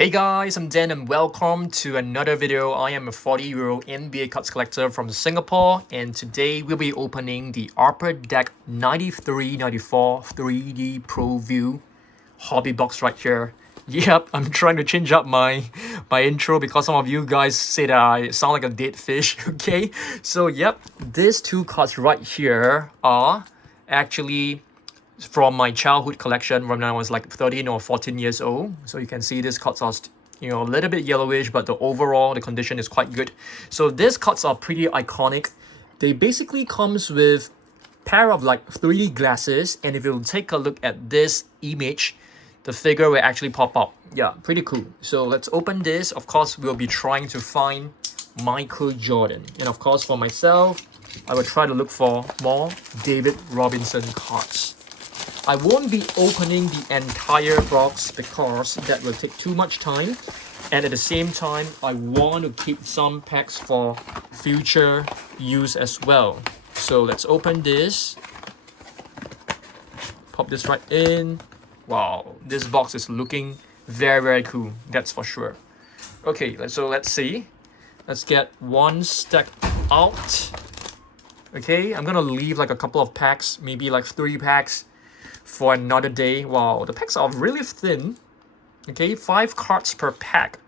Hey guys, I'm Dan and welcome to another video. I am a 40-year-old NBA cards collector from Singapore, and today we'll be opening the Upper Deck 93-94 3D Pro View hobby box right here. Yep, I'm trying to change up my intro because some of you guys say that I sound like a dead fish. Okay, so yep, these two cards right here are actually from my childhood collection when I was like 13 or 14 years old. So you can see these cards are a little bit yellowish, but the condition is quite good. So these cards are pretty iconic. They basically comes with pair of like 3D glasses, and if you take a look at this image, the figure will actually pop up. Yeah, pretty cool. So let's open this. Of course, we'll be trying to find Michael Jordan, and of course for myself, I will try to look for more David Robinson cards. I won't be opening the entire box because that will take too much time, and at the same time I want to keep some packs for future use as well. So let's open this, pop this right in. Wow, this box is looking very cool, that's for sure. Okay, so let's see. Let's get one stack out. Okay, I'm gonna leave like a couple of packs, maybe like 3 packs for another day. Wow, the packs are really thin. Okay, 5 cards per pack.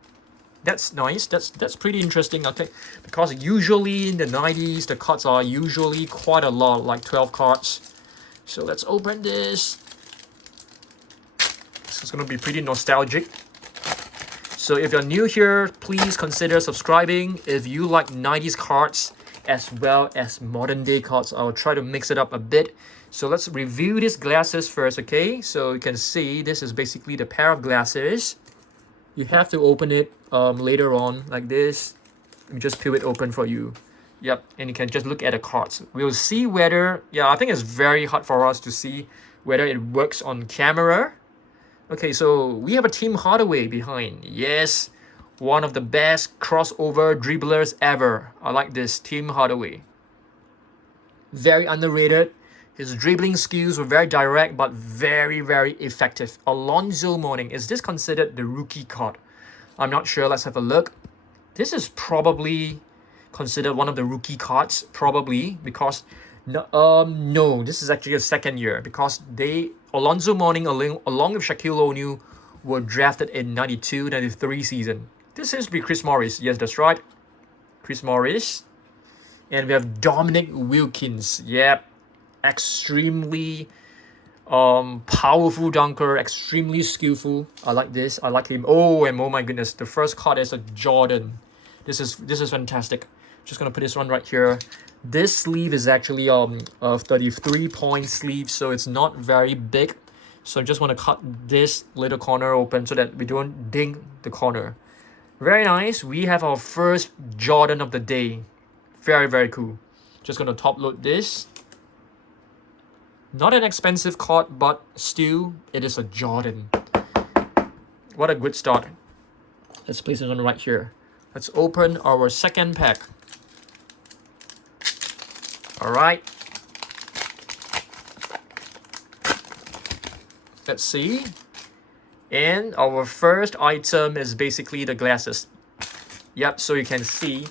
That's nice. That's pretty interesting. Okay, because usually in the 90s the cards are usually quite a lot, like 12 cards. So let's open this. This is gonna be pretty nostalgic. So if you're new here, please consider subscribing. If you like 90s cards as well as modern day cards, I'll try to mix it up a bit. So let's review these glasses first, okay? So you can see this is basically the pair of glasses. You have to open it later on like this. Let me just peel it open for you. Yep, and you can just look at the cards. We'll see whether, I think it's very hard for us to see whether it works on camera. Okay, so we have a Team Hardaway behind. Yes, one of the best crossover dribblers ever. I like this, Team Hardaway. Very underrated. His dribbling skills were very direct but very effective. Alonzo Mourning. Is this considered the rookie card? I'm not sure. Let's have a look. This is probably considered one of the rookie cards, probably, because no, this is actually a second year, because Alonzo Mourning along with Shaquille O'Neal were drafted in 92-93 season. This seems to be Chris Morris. Yes, that's right. Chris Morris. And we have Dominic Wilkins. Yep. Extremely powerful dunker, extremely skillful. I like this. I like him. Oh, and oh my goodness, the first card is a Jordan. This is fantastic. Just gonna put this one right here. This sleeve is actually a 33-point sleeve, so it's not very big. So I just want to cut this little corner open so that we don't ding the corner. Very nice. We have our first Jordan of the day. Very cool. Just gonna top load this. Not an expensive card, but still, it is a Jordan. What a good start. Let's place it on right here. Let's open our second pack. Alright. Let's see. And our first item is basically the glasses. Yep, so you can see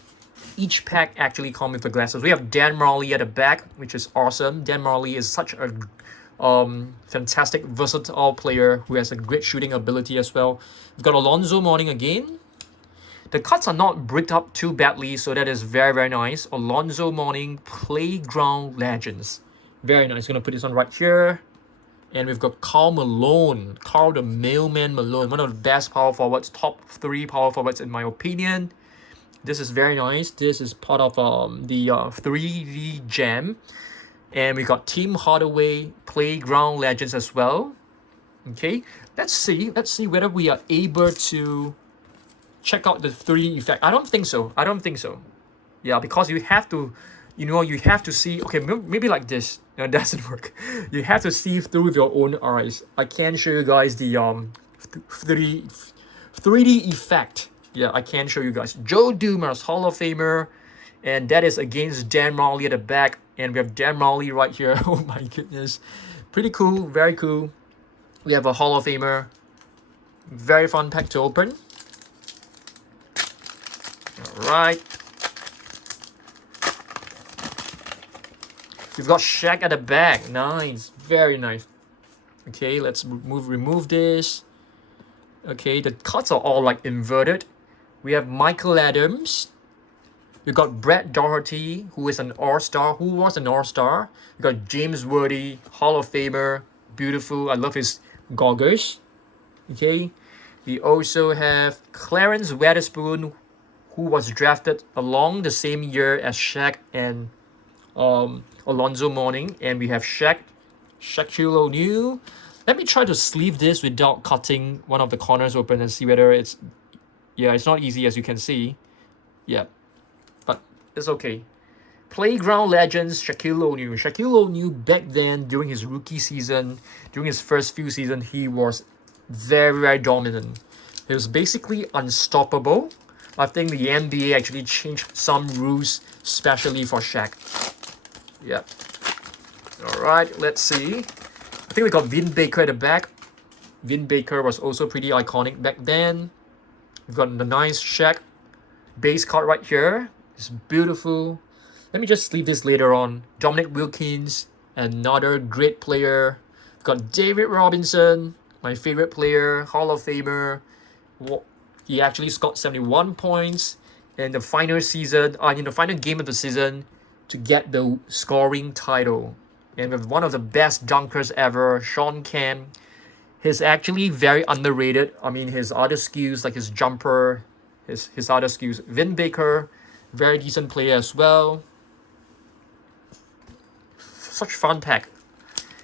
each pack actually comes with the glasses. We have Dan Marley at the back, which is awesome. Dan Marley is such a fantastic, versatile player who has a great shooting ability as well. We've got Alonzo Mourning again. The cards are not bricked up too badly, so that is very nice. Alonzo Mourning, Playground Legends. Very nice. Gonna put this on right here. And we've got Karl Malone. Karl the Mailman Malone. One of the best power forwards. Top 3 power forwards in my opinion. This is very nice. This is part of the 3D Jam. And we got Team Hardaway, Playground Legends as well. Okay, let's see whether we are able to check out the 3D effect. I don't think so. Yeah, because you have to, you have to see. Okay, maybe like this. No, it doesn't work. You have to see through with your own eyes. I can show you guys the 3D effect. Yeah, I can show you guys. Joe Dumars, Hall of Famer, and that is against Dan Marley at the back, and we have Dan Marley right here. Oh my goodness, pretty cool, very cool. We have a Hall of Famer. Very fun pack to open. right. We've got Shaq at the back. Nice. Very nice. Okay, let's remove this. Okay, the cards are all like inverted. We have Michael Adams. We've got Brett Doherty, who is an all-star, who was an all-star. We've got James Worthy, Hall of Famer. Beautiful. I love his goggles. Okay. We also have Clarence Weatherspoon, who was drafted along the same year as Shaq and Alonzo Mourning. And we have Shaquille O'Neal. Let me try to sleeve this without cutting one of the corners open and see whether it's... Yeah, it's not easy as you can see. Yeah. But it's okay. Playground legends, Shaquille O'Neal. Shaquille O'Neal back then, during his rookie season, during his first few seasons, he was very, very dominant. He was basically unstoppable. I think the NBA actually changed some rules, especially for Shaq. Yeah. Alright, let's see. I think we got Vin Baker at the back. Vin Baker was also pretty iconic back then. We've got the nice Shaq base card right here. It's beautiful. Let me just sleeve this later on. Dominic Wilkins, another great player. We've got David Robinson, my favorite player, Hall of Famer. He actually scored 71 points in the final season, in the final game of the season to get the scoring title. And with one of the best dunkers ever, Sean Kemp. He's actually very underrated. I mean, his other skills, like his jumper, his other skills. Vin Baker, very decent player as well. Such fun pack.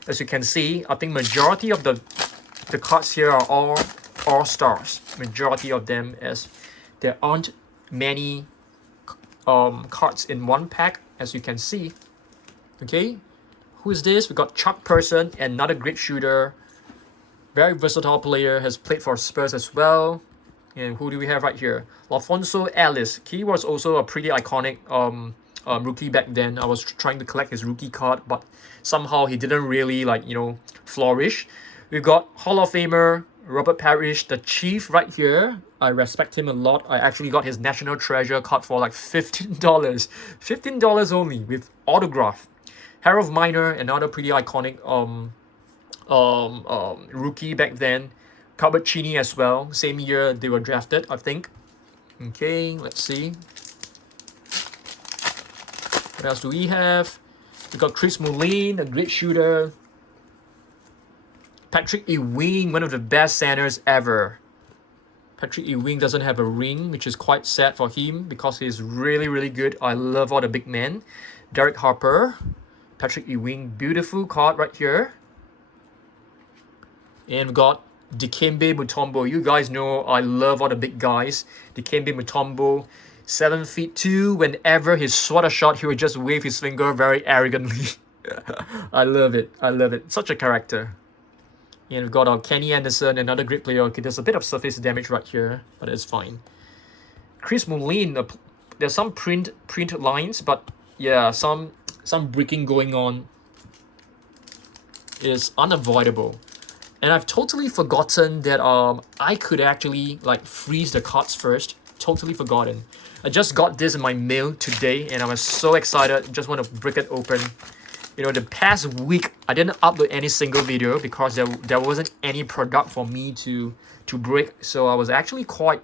As you can see, I think majority of the cards here are all stars. Majority of them, as there aren't many cards in one pack, as you can see. Okay, who is this? We got Chuck Person, another great shooter. Very versatile player, has played for Spurs as well. And who do we have right here? LaFonso Ellis. He was also a pretty iconic rookie back then. I was trying to collect his rookie card, but somehow he didn't really flourish. We've got Hall of Famer Robert Parrish, the Chief right here. I respect him a lot. I actually got his National Treasure card for like $15. $15 only with autograph. Harold Miner, another pretty iconic rookie back then. Calbert Cheney as well. Same year they were drafted, I think. Okay, let's see. What else do we have? We got Chris Mullin, a great shooter. Patrick Ewing, one of the best centers ever. Patrick Ewing doesn't have a ring, which is quite sad for him because he's really, really good. I love all the big men. Derek Harper, Patrick Ewing, beautiful card right here. And we've got Dikembe Mutombo. You guys know I love all the big guys. Dikembe Mutombo, 7'2". Whenever he swat a shot, he would just wave his finger very arrogantly. I love it. I love it. Such a character. And we've got Kenny Anderson, another great player. Okay, there's a bit of surface damage right here, but it's fine. Chris Mullin, there's some print lines, but yeah, some bricking going on is unavoidable. And I've totally forgotten that I could actually freeze the cards first. Totally forgotten. I just got this in my mail today and I was so excited. Just want to break it open. You know, the past week I didn't upload any single video because there wasn't any product for me to break. So I was actually quite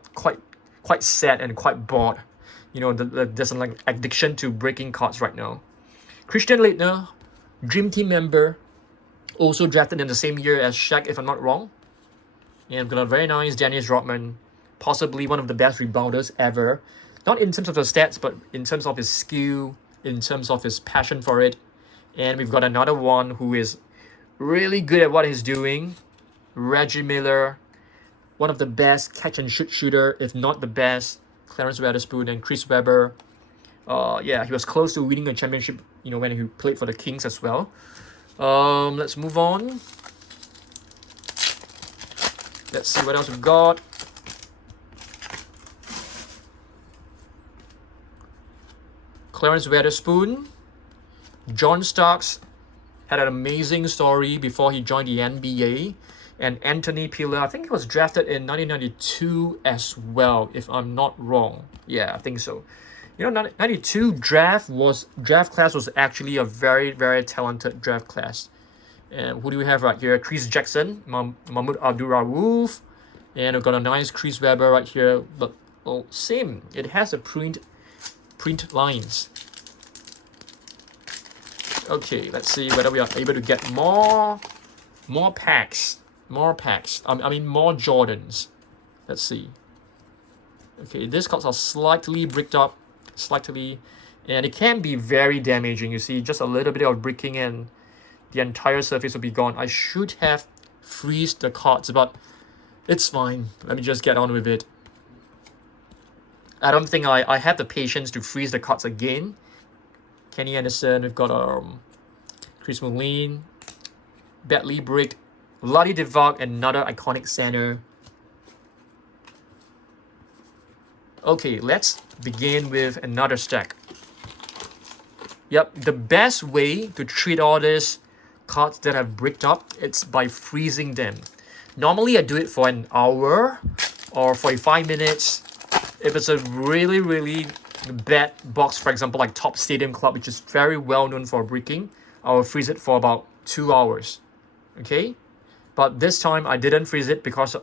sad and quite bored. You know, there's an addiction to breaking cards right now. Christian Laettner, Dream Team member. Also drafted in the same year as Shaq, if I'm not wrong. And I've got a very nice Dennis Rodman, possibly one of the best rebounders ever. Not in terms of the stats, but in terms of his skill, in terms of his passion for it. And we've got another one who is really good at what he's doing. Reggie Miller, one of the best catch-and-shoot shooter, if not the best. Clarence Weatherspoon and Chris Webber. Yeah, he was close to winning a championship, you know, when he played for the Kings as well. Let's move on. Let's see what else we've got. Clarence Weatherspoon. John Starks had an amazing story before he joined the NBA. And Anthony Pillar, I think he was drafted in 1992 as well, if I'm not wrong. Yeah, I think so. You know, 92 draft class was actually a very, very talented draft class. And who do we have right here? Chris Jackson, Mahmoud Abdul-Rauf, and we've got a nice Chris Webber right here. But well, same, it has a print lines. Okay, let's see whether we are able to get more packs. I mean more Jordans. Let's see. Okay, these cards are slightly bricked up, and it can be very damaging. You see, just a little bit of bricking and the entire surface will be gone. I should have freezed the cards, but it's fine. Let me just get on with it. I don't think I have the patience to freeze the cards again. Kenny Anderson, we've got Chris Malone, badly bricked, Vlade Divac, another iconic center. Okay, let's begin with another stack. Yep, the best way to treat all these cards that have bricked up, it's by freezing them. Normally I do it for an hour or 45 minutes. If it's a really, really bad box, for example, like Top Stadium Club, which is very well known for bricking, I will freeze it for about 2 hours. Okay? But this time I didn't freeze it because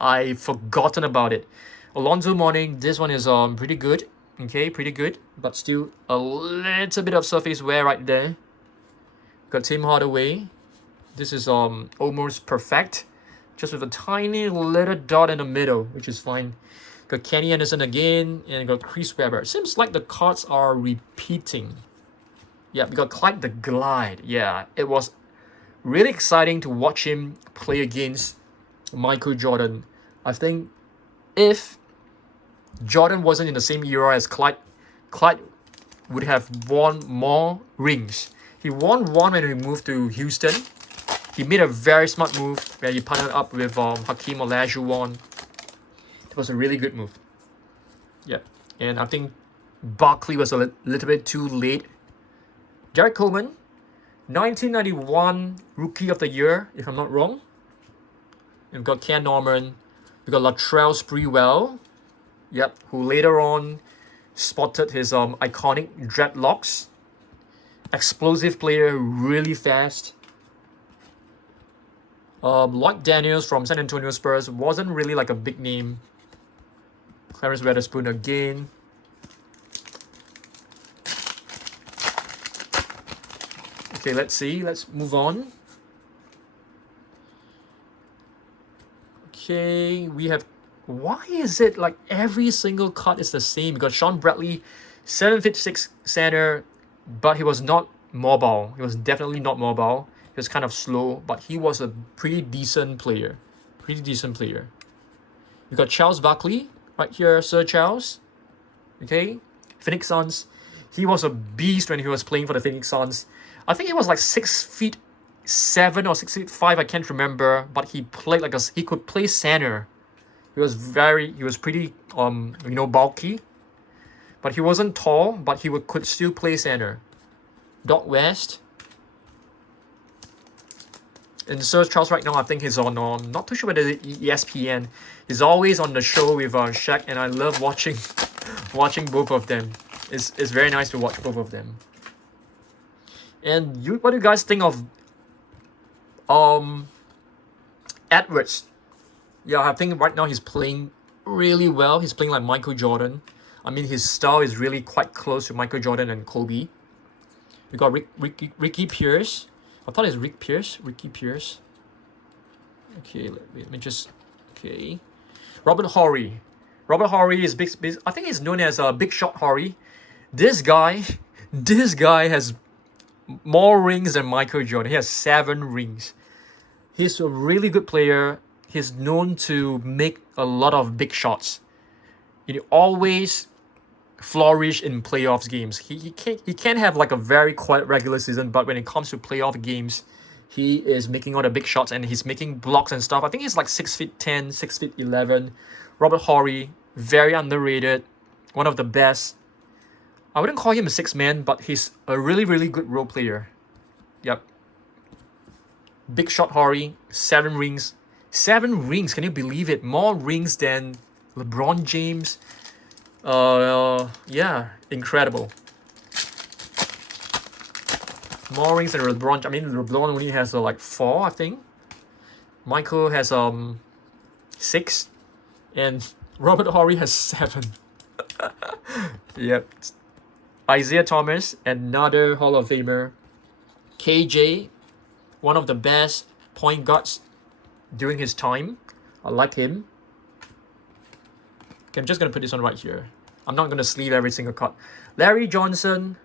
I forgotten about it. Alonzo Mourning, this one is pretty good. Okay, pretty good. But still a little bit of surface wear right there. Got Tim Hardaway. This is almost perfect. Just with a tiny little dot in the middle, which is fine. Got Kenny Anderson again, and got Chris Webber. Seems like the cards are repeating. Yeah, we got Clyde the Glide. Yeah, it was really exciting to watch him play against Michael Jordan. I think if Jordan wasn't in the same era as Clyde would have won more rings. He won one when he moved to Houston. He made a very smart move where he partnered up with Hakeem Olajuwon. It was a really good move. Yeah, and I think Barkley was a little bit too late. Derek Coleman, 1991 Rookie of the Year, if I'm not wrong. And we've got Ken Norman. We've got Latrell Sprewell. Yep, who later on spotted his iconic dreadlocks. Explosive player, really fast. Lloyd Daniels from San Antonio Spurs wasn't really like a big name. Clarence Weatherspoon again. Okay, let's see. Let's move on. Okay, we have... Why is it like every single card is the same? We got Sean Bradley, 7'6" center, but he was not mobile. He was definitely not mobile. He was kind of slow, but he was a pretty decent player. We got Charles Barkley right here, Sir Charles. Okay, Phoenix Suns. He was a beast when he was playing for the Phoenix Suns. I think he was like 6'7" or 6'5", I can't remember, but he played like he could play center. He was pretty bulky, but he wasn't tall, but he could still play center. Doc West. And Sir Charles right now, I think he's on not too sure whether ESPN. He's always on the show with Shaq, and I love watching both of them. It's very nice to watch both of them. And what do you guys think of Edwards? Yeah, I think right now he's playing really well. He's playing like Michael Jordan. I mean, his style is really quite close to Michael Jordan and Kobe. We got Ricky Pierce. I thought it's Rick Pierce. Ricky Pierce. Okay, let me just... Okay. Robert Horry. Robert Horry is big. I think he's known as Big Shot Horry. This guy has more rings than Michael Jordan. He has 7 rings. He's a really good player. He's known to make a lot of big shots. He always flourish in playoffs games. He can't have like a very quiet regular season, but when it comes to playoff games, he is making all the big shots and he's making blocks and stuff. I think he's like 6'10", 6'11". Robert Horry, very underrated, one of the best. I wouldn't call him a 6-man, but he's a really, really good role player. Yep. Big Shot Horry, 7 rings. 7 rings, can you believe it? More rings than LeBron James. Yeah, incredible. More rings than LeBron. I mean, LeBron only has like 4, I think. Michael has 6, and Robert Horry has 7. Yep. Isaiah Thomas, another Hall of Famer. KJ, one of the best point guards during his time. I like him. Okay, I'm just gonna put this on right here. I'm not gonna sleeve every single card. Larry Johnson.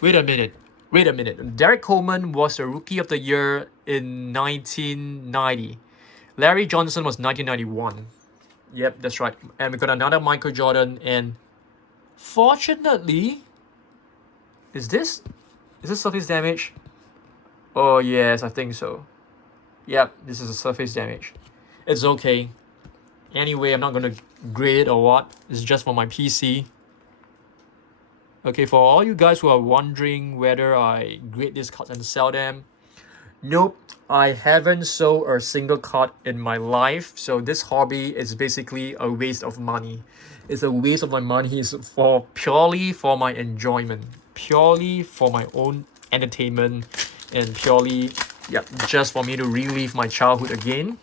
Wait a minute. Derek Coleman was the Rookie of the Year in 1990. Larry Johnson was 1991. Yep, that's right. And we got another Michael Jordan. And fortunately, is this surface damage? Oh yes, I think so. Yep, this is a surface damage. It's okay. Anyway, I'm not gonna grade it or what. It's just for my PC. Okay, for all you guys who are wondering whether I grade these cards and sell them, nope, I haven't sold a single card in my life. So this hobby is basically a waste of money. It's a waste of my money. It's purely for my enjoyment, purely for my own entertainment, and purely, yep, just for me to relive my childhood again.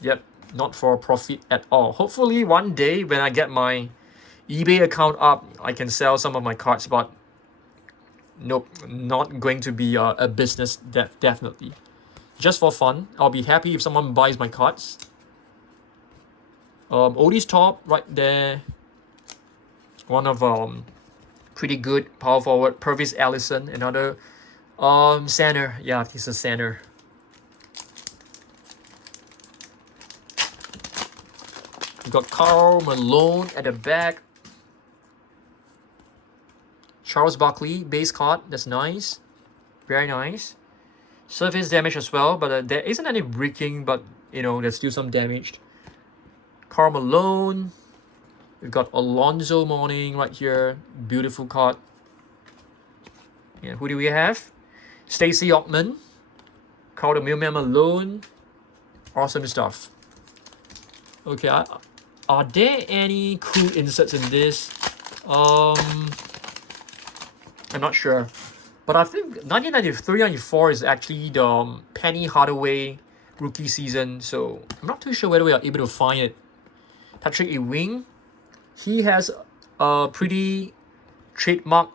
Yep, not for profit at all. Hopefully one day when I get my eBay account up, I can sell some of my cards, but nope, not going to be a business, definitely. Just for fun. I'll be happy if someone buys my cards. Odie's top right there. One of pretty good power forward. Purvis Allison, another center. Yeah, he's a center. We got Karl Malone at the back. Charles Barkley, base card. That's nice. Very nice. Surface damage as well, but there isn't any breaking, but you know, there's still some damage. Karl Malone. We've got Alonzo Mourning right here. Beautiful card. And who do we have? Stacey Ockman. Karl the Millman Malone. Awesome stuff. Okay, are there any cool inserts in this? I'm not sure. But I think 1993-94 is actually the Penny Hardaway rookie season. So I'm not too sure whether we are able to find it. Patrick Ewing. He has a pretty trademark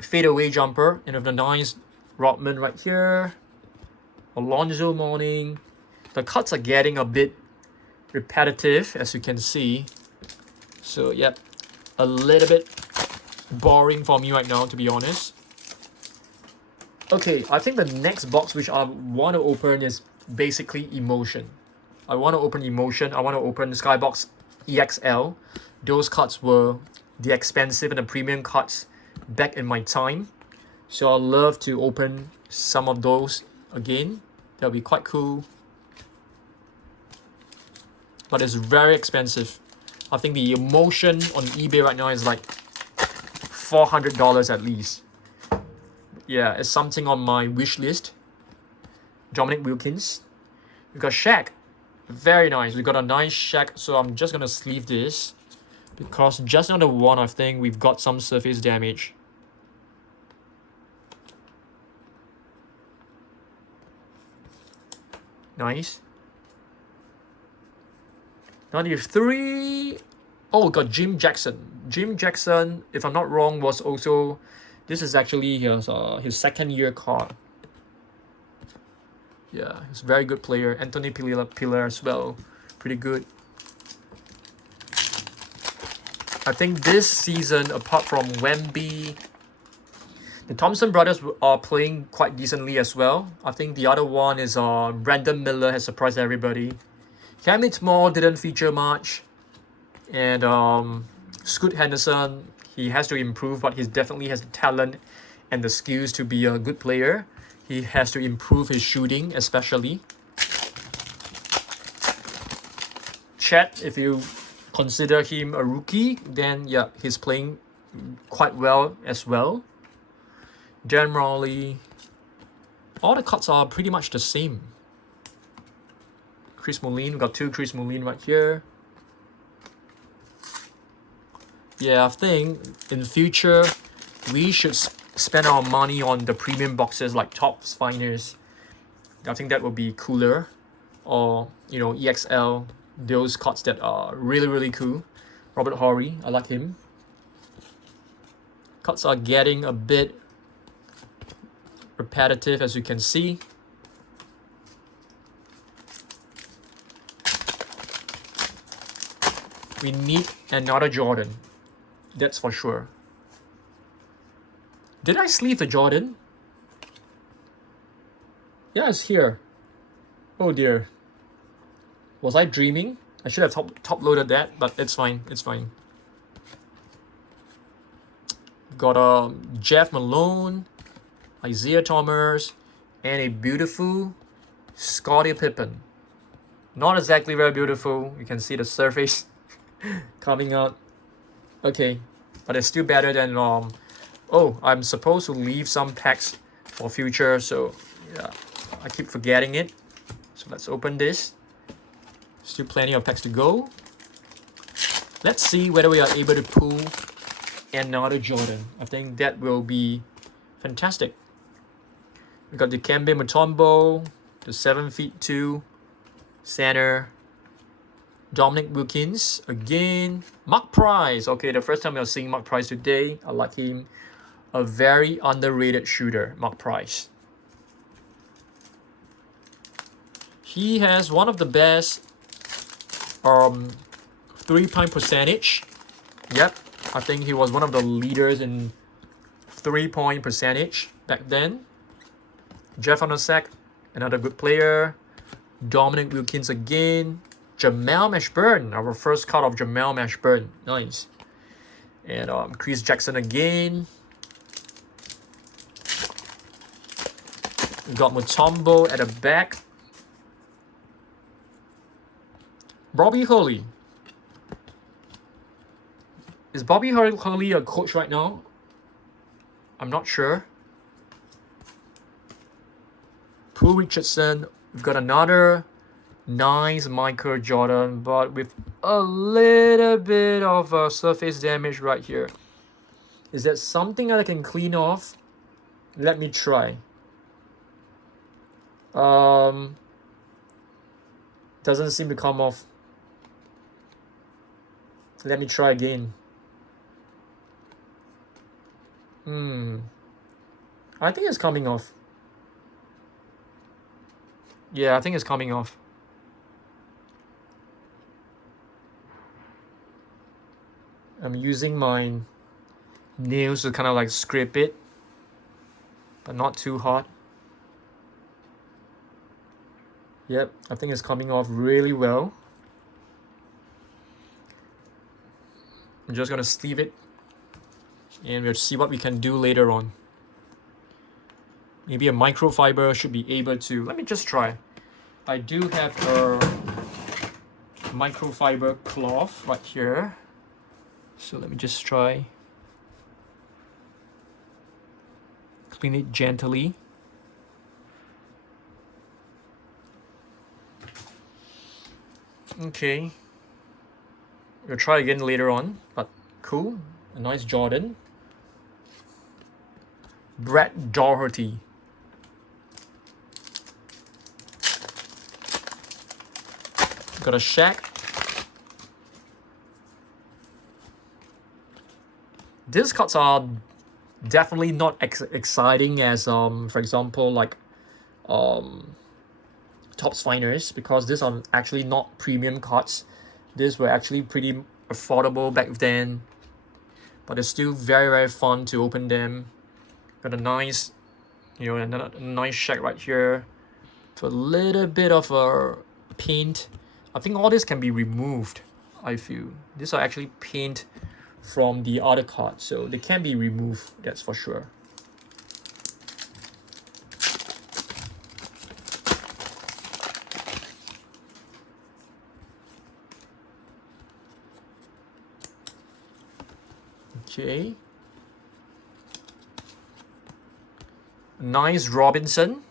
fadeaway jumper. And with the nice Rodman right here. Alonzo Mourning. The cuts are getting a bit repetitive, as you can see. So, yep. A little bit boring for me right now, to be honest. Okay, I think the next box which I want to open is basically Emotion. I want to open Emotion. I want to open the Skybox EXL. Those cards were the expensive and the premium cards back in my time. So I'd love to open some of those again. That'll be quite cool. But it's very expensive. I think the Emotion on eBay right now is like $400 at least. Yeah, it's something on my wish list. Dominic Wilkins. We got Shaq. Very nice. We got a nice Shaq. So I'm just gonna sleeve this because just on the one, I think we've got some surface damage. Nice. 93. Oh, we got Jim Jackson. Jim Jackson, if I'm not wrong, was also... This is actually his second year card. Yeah, he's a very good player. Anthony Pillar as well. Pretty good. I think this season, apart from Wemby, the Thompson brothers are playing quite decently as well. I think the other one is Brandon Miller has surprised everybody. Cam Moore didn't feature much. And Scoot Henderson, he has to improve, but he definitely has the talent and the skills to be a good player. He has to improve his shooting, especially. Chet, if you consider him a rookie, then yeah, he's playing quite well as well. Generally, all the cards are pretty much the same. Chris Mourning. We got 2 Chris Mourning right here. Yeah, I think in future we should spend our money on the premium boxes like Topps Finest. I think that would be cooler. Or, you know, EXL, those cards that are really, really cool. Robert Horry, I like him. Cards are getting a bit repetitive, as you can see. We need another Jordan. That's for sure. Did I sleeve the Jordan? Yeah, it's here. Oh dear. Was I dreaming? I should have top loaded that, but it's fine. It's fine. Got Jeff Malone, Isaiah Thomas, and a beautiful Scottie Pippen. Not exactly very beautiful. You can see the surface coming out. Okay, but it's still better than oh, I'm supposed to leave some packs for future, so yeah, I keep forgetting it. So let's open this. Still plenty of packs to go. Let's see whether we are able to pull another Jordan. I think that will be fantastic. We got the Dikembe Mutombo, the 7'2" center. Dominic Wilkins again. Mark Price. Okay, the first time we are seeing Mark Price today. I like him. A very underrated shooter, Mark Price. He has one of the best 3-point percentage. Yep, I think he was one of the leaders in 3-point percentage back then. Jeff Hornacek, another good player. Dominic Wilkins again. Jamal Mashburn, our first card of Jamal Mashburn. Nice. And Chris Jackson again. We got Mutombo at the back. Bobby Hurley. Is Bobby Hurley a coach right now? I'm not sure. Pooh Richardson. We've got another nice Michael Jordan, but with a little bit of surface damage right here. Is that something that I can clean off? Let me try. Doesn't seem to come off. Let me try again. I think it's coming off. Yeah, I think it's coming off. I'm using my nails to kind of like scrape it, but not too hot. Yep, I think it's coming off really well. I'm just gonna sleeve it, and we'll see what we can do later on. Maybe a microfiber should be able to. Let me just try. I do have a microfiber cloth right here. So let me just try. Clean it gently. Okay. We'll try again later on, but cool. A nice Jordan. Brett Doherty. Got a Shaq. These cards are definitely not exciting as for example like Topps Finest, because these are actually not premium cards. These were actually pretty affordable back then, but it's still very, very fun to open them. Got a nice, another nice Shaq right here. So a little bit of a paint. I think all this can be removed. I feel these are actually paint from the other cards, so they can be removed. That's for sure. Okay. Nice Robinson.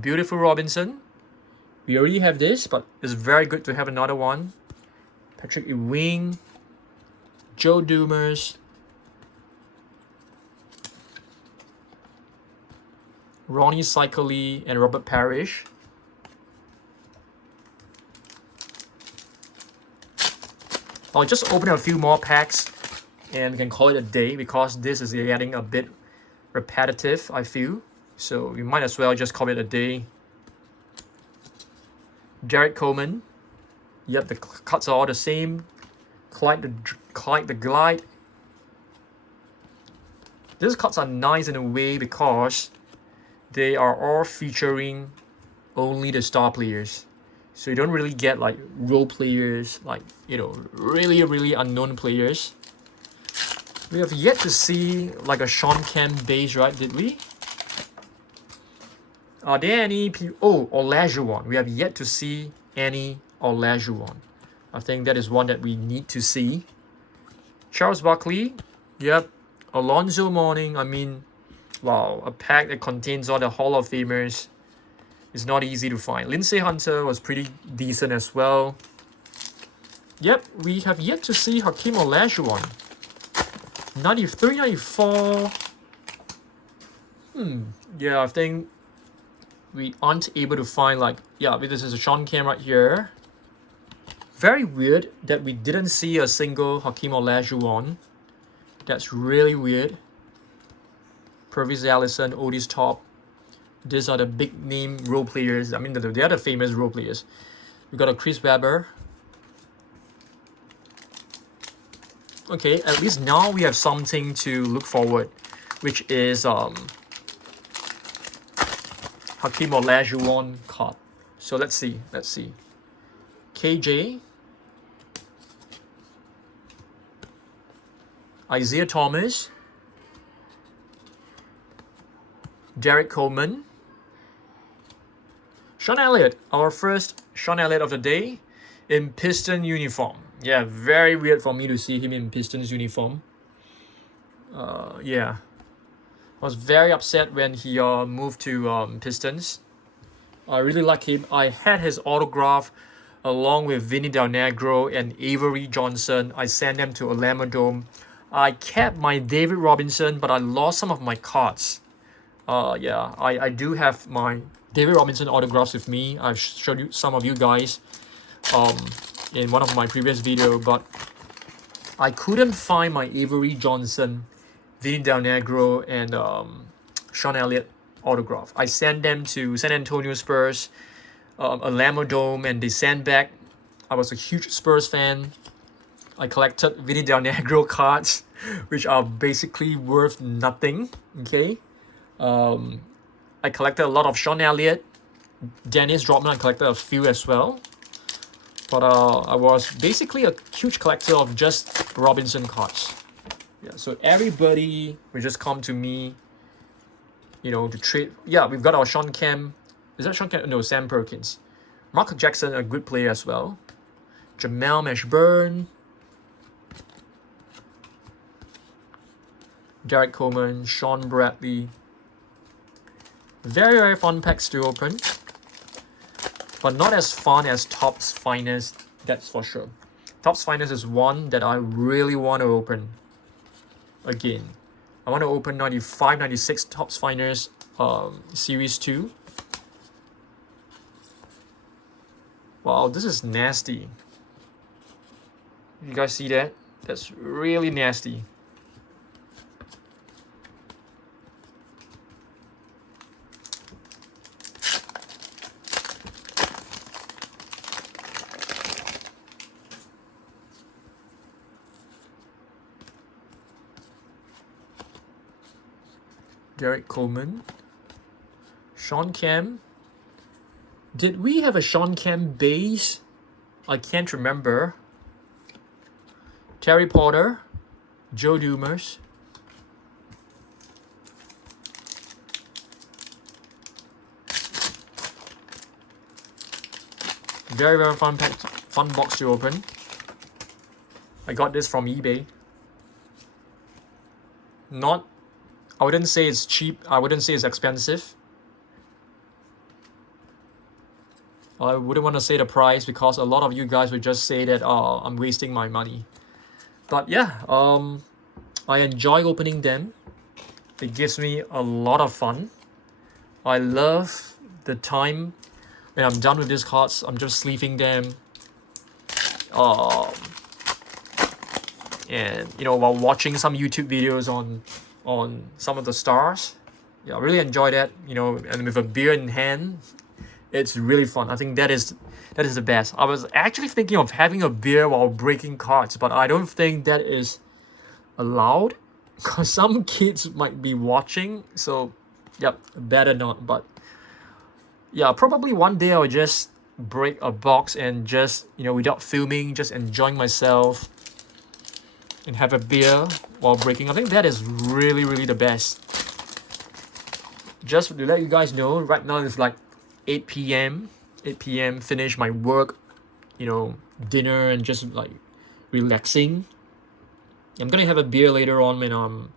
Beautiful Robinson. We already have this, but it's very good to have another one. Patrick Ewing, Joe Dumars, Ronnie Cycli, and Robert Parrish. I'll just open a few more packs and we can call it a day because this is getting a bit repetitive, I feel. So we might as well just call it a day. Derek Coleman. Yep, the cuts are all the same. Clyde the Glide. These cuts are nice in a way because they are all featuring only the star players. So you don't really get like role players, like, you know, really unknown players. We have yet to see like a Shawn Kemp base, right? Did we? Are there any Olajuwon. We have yet to see any Olajuwon. I think that is one that we need to see. Charles Barkley. Yep. Alonzo Mourning. I mean, wow, a pack that contains all the Hall of Famers. It's not easy to find. Lindsey Hunter was pretty decent as well. Yep, we have yet to see Hakeem Olajuwon. 93, 94. Yeah, I think we aren't able to find like, yeah, this is a Shawn Kemp right here. Very weird that we didn't see a single Hakeem Olajuwon. That's really weird. Purvis Allison, Otis Top. These are the big name role players. I mean, they are the famous role players. We got a Chris Webber. Okay, at least now we have something to look forward, which is Hakeem Olajuwon card. So let's see. KJ, Isaiah Thomas, Derek Coleman, Sean Elliott, our first Sean Elliott of the day in Piston uniform. Yeah, very weird for me to see him in Pistons uniform. Yeah. I was very upset when he moved to Pistons. I really like him. I had his autograph along with Vinny Del Negro and Avery Johnson. I sent them to Alamo Dome. I kept my David Robinson, but I lost some of my cards. Yeah, I do have my David Robinson autographs with me. I've showed you some of you guys in one of my previous videos, but I couldn't find my Avery Johnson, Vinny Del Negro, and Sean Elliott autograph. I sent them to San Antonio Spurs, Alamo Dome, and they sent back. I was a huge Spurs fan. I collected Vinny Del Negro cards, which are basically worth nothing. Okay. I collected a lot of Sean Elliott, Dennis Rodman. I collected a few as well. But I was basically a huge collector of just Robinson cards. Yeah, so everybody will just come to me, you know, to trade. Yeah, we've got our Shawn Kemp. Is that Shawn Kemp? No, Sam Perkins. Mark Jackson, a good player as well. Jamal Mashburn. Derek Coleman, Sean Bradley. Very fun packs to open. But not as fun as Topps Finest, that's for sure. Topps Finest is one that I really want to open again. I want to open 95, 96 Topps Finest Series 2. Wow, this is nasty. You guys see that? That's really nasty. Derek Coleman, Shawn Kemp. Did we have a Shawn Kemp base? I can't remember. Terry Porter, Joe Dumars. Very fun box to open. I got this from eBay. I wouldn't say it's cheap. I wouldn't say it's expensive. I wouldn't want to say the price because a lot of you guys would just say that I'm wasting my money. But yeah, I enjoy opening them. It gives me a lot of fun. I love the time when I'm done with these cards. I'm just sleeving them. And while watching some YouTube videos on some of the stars. Yeah, I really enjoy that. And with a beer in hand, it's really fun. I think that is the best. I was actually thinking of having a beer while breaking cards, but I don't think that is allowed because some kids might be watching. So, yep, better not. But yeah, probably one day I'll just break a box and just without filming, just enjoying myself and have a beer while breaking. I think that is really, really the best. Just to let you guys know, right now it's like 8 p.m. Finish my work, dinner and just like relaxing. I'm gonna have a beer later on when I'm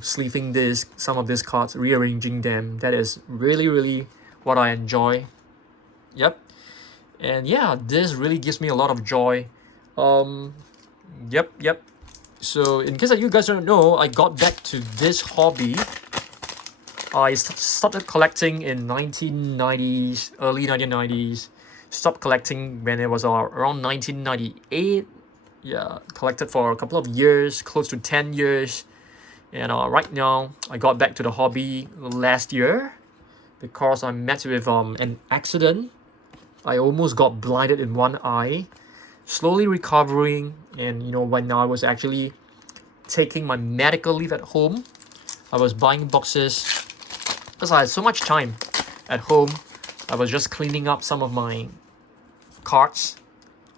sleeving some of these cards, rearranging them. That is really, really what I enjoy. Yep. And yeah, this really gives me a lot of joy. Yep. So in case that you guys don't know, I got back to this hobby. I started collecting in 1990s, early 1990s. Stopped collecting when it was around 1998. Yeah, collected for a couple of years, close to 10 years. And right now, I got back to the hobby last year because I met with an accident. I almost got blinded in one eye. Slowly recovering, and when I was actually taking my medical leave at home, I was buying boxes because I had so much time at home. I was just cleaning up some of my cards,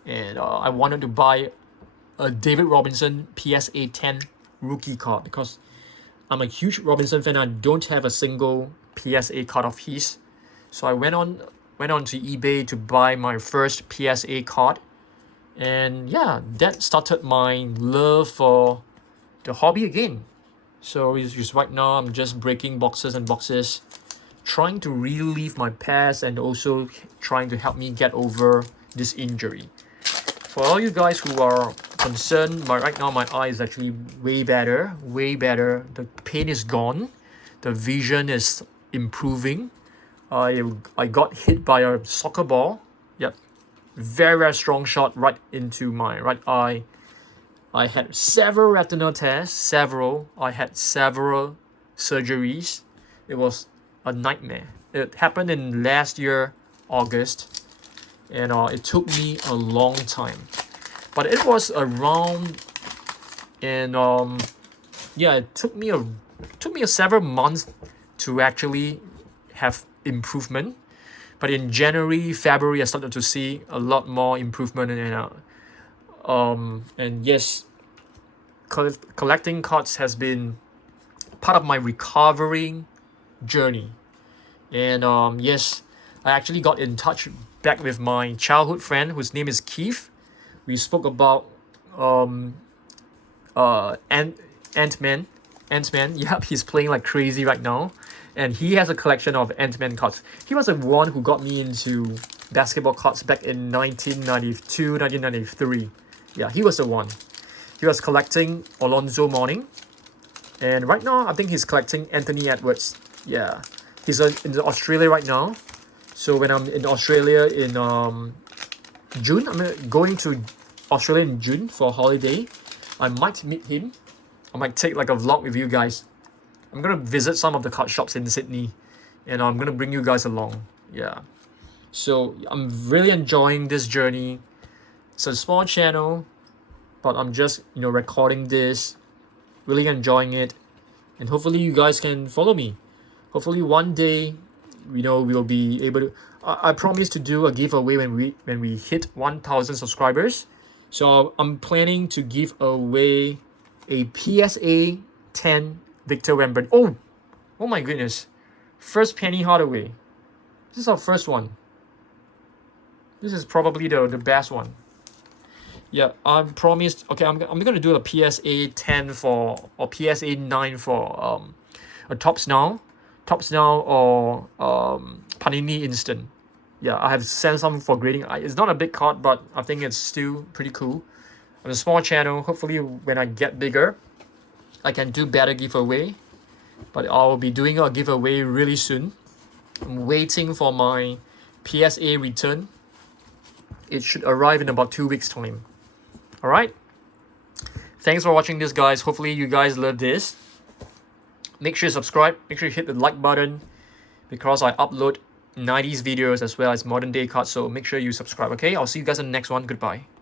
and I wanted to buy a David Robinson PSA 10 rookie card because I'm a huge Robinson fan. I don't have a single PSA card of his, so I went on to eBay to buy my first PSA card, and yeah, that started my love for the hobby again. So it's just right now I'm just breaking boxes and boxes, trying to relieve my past and also trying to help me get over this injury. For all you guys who are concerned, right now my eye is actually way better. The pain is gone. The vision is improving. I got hit by a soccer ball. Yep. Very, very strong shot right into my right eye. I had several retinal tests, I had several surgeries. It was a nightmare. It happened in last year, August, and it took me a long time. But it was around, and it took me several months to actually have improvement. But in January, February, I started to see a lot more improvement, and yes, collecting cards has been part of my recovering journey. And yes, I actually got in touch back with my childhood friend whose name is Keith. We spoke about Ant-Man. Yep, he's playing like crazy right now. And he has a collection of Ant-Man cards. He was the one who got me into basketball cards back in 1992, 1993. Yeah, he was the one. He was collecting Alonzo Mourning. And right now, I think he's collecting Anthony Edwards. Yeah, he's in Australia right now. So when I'm in Australia in June, I'm going to Australia in June for a holiday. I might meet him. I might take like a vlog with you guys. I'm gonna visit some of the card shops in Sydney, and I'm gonna bring you guys along. Yeah. So I'm really enjoying this journey. It's a small channel, but I'm just recording this, really enjoying it, and hopefully you guys can follow me. Hopefully one day, we'll be able to. I promise to do a giveaway when we hit 1,000 subscribers. So I'm planning to give away a PSA 10 Victor Wembanyama. Oh my goodness! First Penny Hardaway. This is our first one. This is probably the best one. Yeah, I promised. Okay, I'm gonna do a PSA 10 or PSA 9 for a Tops Now or Panini Instant. yeah, I have sent some for grading. It's not a big card, but I think it's still pretty cool. On a small channel, hopefully when I get bigger, I can do better giveaway. But I'll be doing a giveaway really soon. I'm waiting for my PSA return. It should arrive in about 2 weeks time. All right. Thanks for watching this, guys. Hopefully you guys love this. Make sure you subscribe. Make sure you hit the like button because I upload 90s videos as well as modern day cards. So make sure you subscribe. Okay. I'll see you guys in the next one. Goodbye.